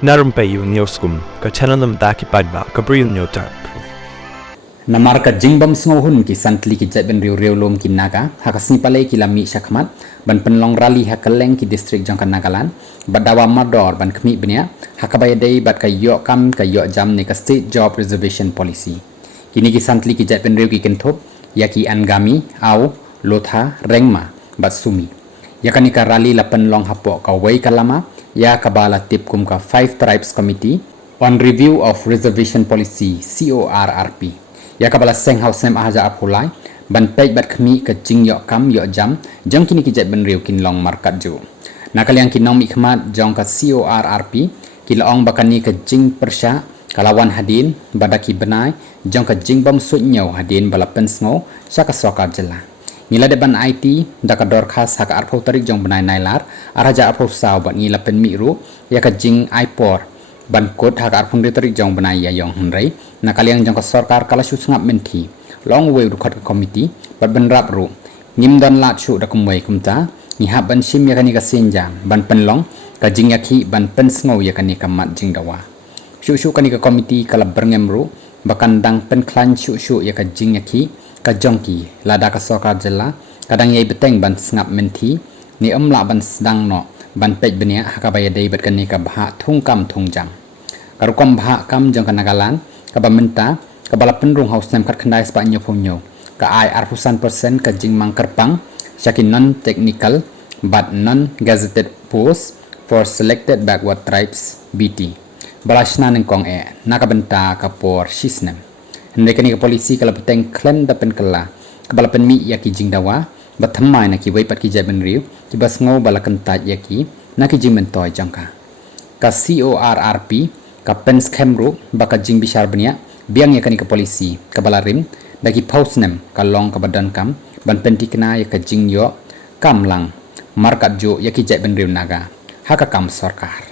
Narum payu nioskum ka chananam daki padba ka bril nyotar. Namar ka jingbam sngohun ki santli ki jaben riu riu lom ki naga hakasni palai ki lami syakmat ban penlong rali hakaleng ki distrik jangkan nagalan badawa mador ban kmi bnia hakabaya dei bat ka yok kam ka yok jam ne ka state job reservation policy kini ki santli ki jaben riu ki kentop yaki angami au lotha rengma bat sumi yakani ka rali la penlong hapo ka wei kalama ya kabala tipkum ka 5 tribes committee on review of reservation policy CORRP ya kabala seng haus sem ahaja apulai ban pej bat khmi ka jing yok kam yok jam jong kini ki jet ben riu kin long markat ju nakaliang kinong mi khmat jong ka CORRP kilaong bakani ka jing persya kalawan hadin badaki benai jong ka jing bom sut nyau hadin bala pensngo syaka soka jela ngila de ban IT dakador khas haka arpau tarik jong benai nailar araja arpau saw bat ngila pen mi ru ya ka jing ipor ban kot haka arpung de tarik jong benai ya yong hunrei nakaliang jong ka sarkar kala shu ngap menti long way rukat komiti bat ben rap ru ngim dan lat shu da kumwai kumta ni hab ban sim ya kani ka senjang ban penlong ka jing yakhi ban pen sngo ya kani ka mat jing dawa shu kani ka komiti kala berngem ru bakan dang pen klan shu ya ka jing yakhi ka jongki lada ka soka jela kadang yai beteng ban ngap menti ni la ban sedang no ban pej benia hakabaya dei bat kani ka bha thung kam thung jam karukom bha kam jong ka nagalan ka bamenta ka bala penrung haus nem kat khandai spa nyo phonyo ka ai arpusan persen ka jing mang kerpang syakin non technical but non gazetted post for selected backward tribes BT balashna neng kong nakabenta ka por shisnem hendai kani ka polisi kala peteng klem da pen kala ka bala pen mi yaki jing dawa bathamai na ki wei pat ki jaben riu ki bas ngo bala kentaj yaki na ki jing mentoy jangka ka CORRP ka pen scam ru baka jing bishar benia biang ya kani ka polisi ka bala rim dagi pausnem ka long ka badan kam ban penti kena ya ka jing yo kam lang markat jo ya ki jaben riu naga haka kam sarkar